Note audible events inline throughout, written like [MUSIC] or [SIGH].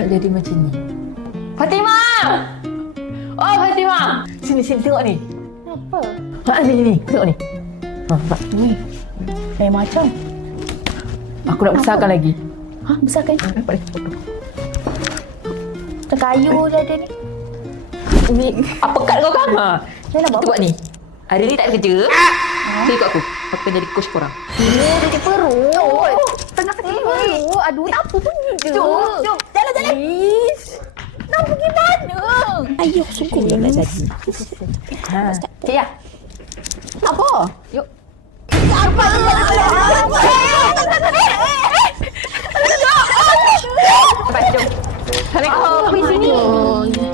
pula jadi macam ni? Fatimah! Oh, Fatimah! Sini, sini, tengok ni. Apa? Ha, ni, ni, tengok ni. Ha, nampak? Ni. Eh macam. Aku nak besarkan lagi. Ha, besar kan? Nampak ni, foto. Macam kayu je ada ni. Ni, apa kat kau kan? Ha. Dia nak buat Tengok ni. Hari ni tak ada kerja. So, ikut aku. Aku akan jadi coach korang. Ini dia cik perut. Tengah sakit perut. Aduh, tak apa pun ni je. Jom, jom. Jalan, jalan. Ish. Nak pergi mana? Sungguh yang nak jadi. Ha. Ya? Apa? Yuk. Apa? Cepat, jom. Assalamualaikum. Pergi sini.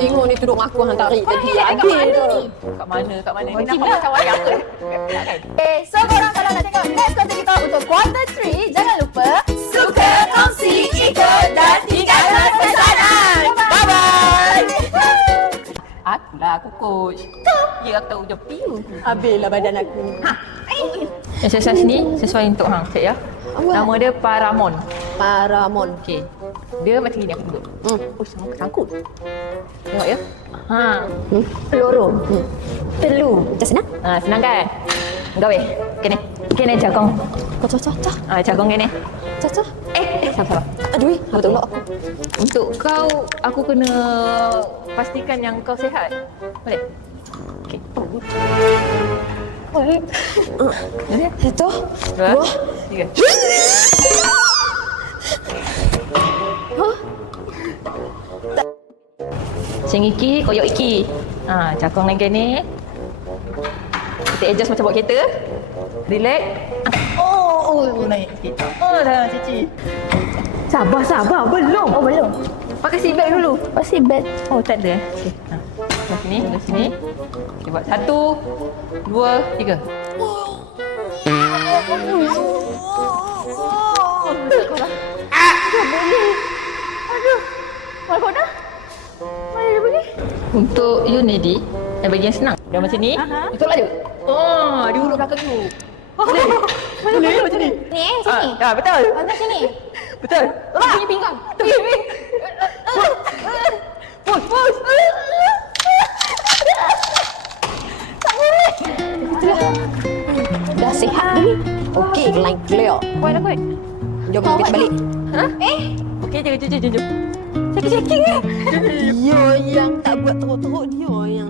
Tengok ni tudung aku hang tarik tadi. Habis dah. Kat mana, kat mana? Ni nampak macam wayang kan? Okay, so korang kalau nak tengok next konten kita untuk quarter 3, jangan lupa Aku lah, aku coach. Kau? Ya, aku tahu je. Piu. Habislah badan aku. Yang saya sini sesuai untuk hang, cik ya. Nama dia Paramon. Paramon. Okey. Dia macam ni aku tengok. Hmm. Oh, semua kesangkut. Tengok ya. Ha. Hmm. Peluru. Hmm. Telu. Macam senang? Ha, senang kan? Gawe. Kene. Kene jagong. Kau cocok cocok. Ha, jagong kene. Cocok. Eh, eh, sabar. Aduh, eh, Betul. tolong aku. Untuk kau, aku kena pastikan yang kau sihat. Boleh? Okey. Boleh. Boleh? Satu. Dua. Dua. Tiga. Sing iki, koyok iki. Ha, cakong lagi ni. Kita adjust macam bawa kereta. Relax. Oh, oh, naik sikit. Oh, dah, cici. Sabar, sabar. Belum. Oh, belum. Pakai seatbelt dulu. Pasti bad. Oh, tak ada. eh? Okey. Ha. Sebelah sini, sebelah sini. Okey, buat satu, dua, tiga. Dia pergi? Untuk you Nedi, yang bagian senang. Dah macam ni, Aha. itu laju. Oh, dia urut belakang tu. Boleh? Boleh macam ni? Ni eh, sini. Ah, ah, betul. Mana sini? Betul. Lepas punya pinggang. Push, push. Dah sihat dah ni. Okey, line clear. Kuat dah kuat. Jom kita balik. Ha? Eh, Okey, jom, jom, jom, jom. [LAUGHS] Dia yang tak buat teruk-teruk dia yang